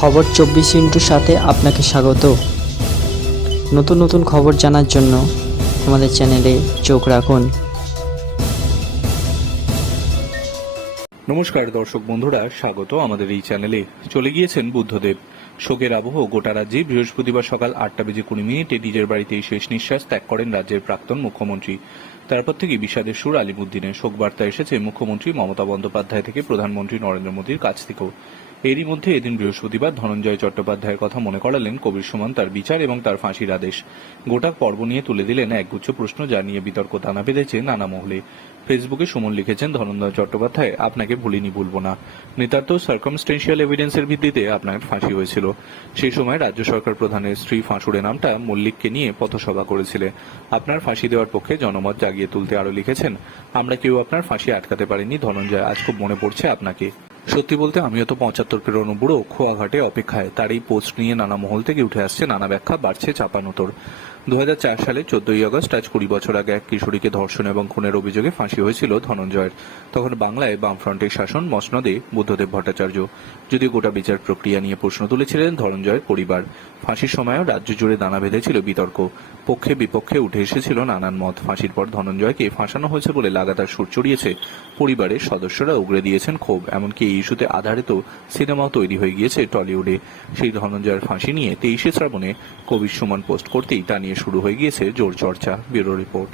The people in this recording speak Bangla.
খবর চব্বিশ ইন্টুর সাথে আপনাকে স্বাগত। নতুন নতুন খবর জানার জন্য আমাদের চ্যানেলে চোখ রাখুন। নমস্কার দর্শক বন্ধুরা, স্বাগত আমাদের এই চ্যানেলে। চলে গিয়েছেন বুদ্ধদেব। শোকের আবহ গোটা রাজ্যে বৃহস্পতিবার সকাল আটটা বেজে কুড়ি মিনিটে নিজের বাড়িতেই শেষ নিঃশ্বাস ত্যাগ করেন রাজ্যের প্রাক্তন মুখ্যমন্ত্রী। তারপর থেকে বিষাদের সুর আলিমুদ্দিনের শোক বার্তা এসেছে মুখ্যমন্ত্রী মমতা বন্দ্যোপাধ্যায় থেকে প্রধানমন্ত্রী নরেন্দ্র মোদীর কাছ থেকেও। এরই মধ্যে এদিন বৃহস্পতিবার ধনঞ্জয় চট্টোপাধ্যায়ের কথা মনে করালেন কবির সুমন তার বিচার এবং তার ফাঁসির আদেশ। গোটা পর্ব নিয়ে তুলে দিলেন একগুচ্ছ প্রশ্ন যা নিয়ে বিতর্ক দানা বেঁধেছে নানা মহলে। ফেসবুকে সুমন লিখেছেন, ধনঞ্জয় চট্টোপাধ্যায়, আপনাকে ভুলিনি, ভুলবো না। নিতার্ত সার্কামস্টেন্সিয়াল এভিডেন্সের ভিত্তিতে আপনার ফাঁসি হয়েছিল। সেই সময় রাজ্য সরকার প্রধানের স্ত্রী ফাঁসুড়ে নামটা মল্লিককে নিয়ে পথসভা করেছিলে আপনার ফাঁসি দেওয়ার পক্ষে জনমত জাগিয়ে তুলতে আরও লিখেছেন, আমরা কেউ আপনার ফাঁসি আটকাতে পারিনি, ধনঞ্জয়, আজ খুব মনে পড়ছে আপনাকে। সত্যি বলতে আমিও তো পঁচাত্তর পেরোনো বুড়ো খোয়াঘাটে অপেক্ষায়। তার এই পোস্ট নিয়ে নানা মহল থেকে উঠে আসছে, নানা ব্যাখ্যা বাড়ছে চাপানোতর। দু হাজার চার সালে চোদ্দই আগস্ট আজ কুড়ি বছর আগে এক কিশোরীকে ধর্ষণ এবং খুনের অভিযোগে ফাঁসি হয়েছিল ধনঞ্জয়ের। তখন বাংলায় বামফ্রন্টের শাসন, মসনদে বুদ্ধদেব ভট্টাচার্য। যদিও গোটা বিচার প্রক্রিয়া নিয়ে প্রশ্ন তুলেছিলেন ধনঞ্জয়ের পরিবার। ফাঁসির সময়ও রাজ্য জুড়ে দানা বেঁধেছিল বিতর্ক। পক্ষে বিপক্ষে উঠে এসেছিল নানান মত। ফাঁসির পর ধনঞ্জয়কে ফাঁসানো হয়েছে বলে লাগাতার সুর চড়িয়েছে পরিবারের সদস্যরা উগড়ে দিয়েছেন ক্ষোভ। এমনকি এই ইস্যুতে আধারিত সিনেমাও তৈরি হয়ে গিয়েছে টলিউডে। সেই ধনঞ্জয়ের ফাঁসি নিয়ে তেইশে শ্রাবণে কবির সুমন পোস্ট করতেই তা নিয়ে শুরু হয়ে গিয়েছে জোর চর্চা ব্যুরো রিপোর্ট।